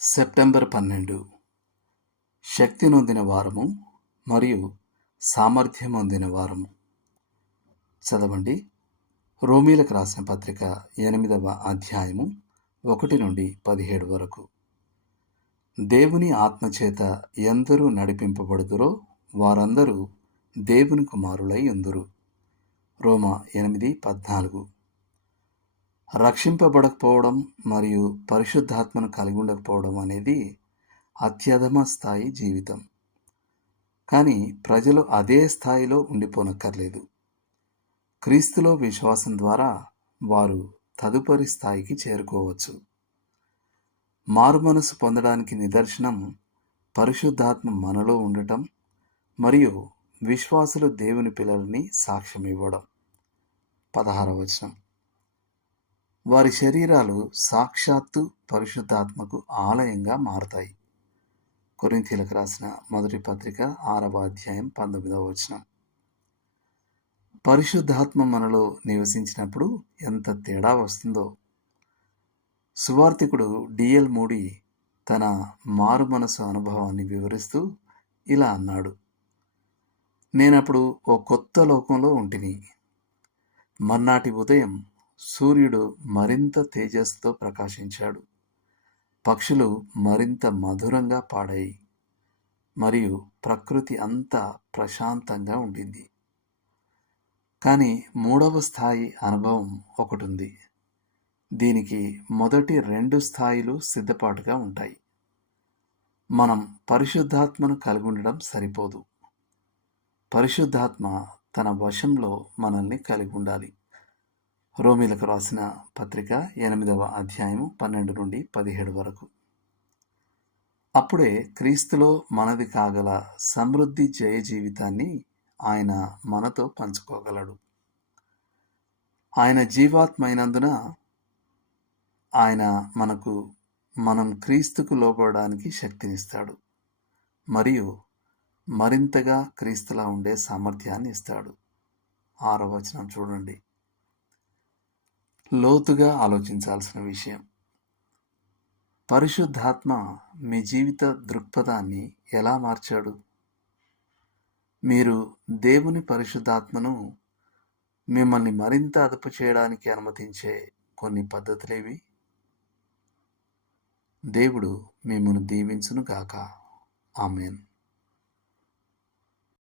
September 12 శక్తి నొందిన వారము మరియు సామర్థ్యం పొందిన వారము. చదవండి. రోమీలకు రాసిన పత్రిక 8వ అధ్యాయము 1 నుండి 17 వరకు. దేవుని ఆత్మచేత ఎందరూ నడిపింపబడుదురో వారందరూ దేవుని కుమారులై ఉందురు. రోమా 8:14. రక్షింపబడకపోవడం మరియు పరిశుద్ధాత్మను కలిగి ఉండకపోవడం అనేది అత్యధమ స్థాయి జీవితం. కానీ ప్రజలు అదే స్థాయిలో ఉండిపోనక్కర్లేదు. క్రీస్తులో విశ్వాసం ద్వారా వారు తదుపరి స్థాయికి చేరుకోవచ్చు. మారుమనసు పొందడానికి నిదర్శనం పరిశుద్ధాత్మ మనలో ఉండటం మరియు విశ్వాసులు దేవుని పిల్లలని సాక్ష్యం ఇవ్వడం. 16వ వచనం. వారి శరీరాలు సాక్షాత్తు పరిశుద్ధాత్మకు ఆలయంగా మారతాయి. కొరింథీయులకు రాసిన మొదటి పత్రిక 6వ అధ్యాయం 19వ వచనం. పరిశుద్ధాత్మ మనలో నివసించినప్పుడు ఎంత తేడా వస్తుందో. సువార్తికుడు డిఎల్ మూడీ తన మారు మనసు అనుభవాన్ని వివరిస్తూ ఇలా అన్నాడు: నేనప్పుడు ఓ కొత్త లోకంలో ఉంటిని. మర్నాటి ఉదయం సూర్యుడు మరింత తేజస్సుతో ప్రకాశించాడు. పక్షులు మరింత మధురంగా పాడాయి మరియు ప్రకృతి అంతా ప్రశాంతంగా ఉండింది. కానీ 3వ స్థాయి అనుభవం ఒకటి ఉంది. దీనికి మొదటి 2 స్థాయిలు సిద్ధపాటుగా ఉంటాయి. మనం పరిశుద్ధాత్మను కలిగి ఉండడం సరిపోదు. పరిశుద్ధాత్మ తన వశంలో మనల్ని కలిగి ఉండాలి. రోమీలకు రాసిన పత్రిక 8వ అధ్యాయము 12 నుండి 17 వరకు. అప్పుడే క్రీస్తులో మనది కాగల సమృద్ధి జయ జీవితాన్ని ఆయన మనతో పంచుకోగలడు. ఆయన జీవాత్మ అయినందున ఆయన మనం క్రీస్తుకు లోబడడానికి శక్తినిస్తాడు మరియు మరింతగా క్రీస్తులా ఉండే సామర్థ్యాన్ని ఇస్తాడు. 6వ వచనం చూడండి. లోతుగా ఆలోచించాల్సిన విషయం. పరిశుద్ధాత్మ మీ జీవిత దృక్పథాన్ని ఎలా మార్చాడు? మీరు దేవుని పరిశుద్ధాత్మను మిమ్మల్ని మరింత అదుపు చేయడానికి అనుమతించే కొన్ని పద్ధతులేవి? దేవుడు మిమ్మల్ని దీవించును గాక. ఆమేన్.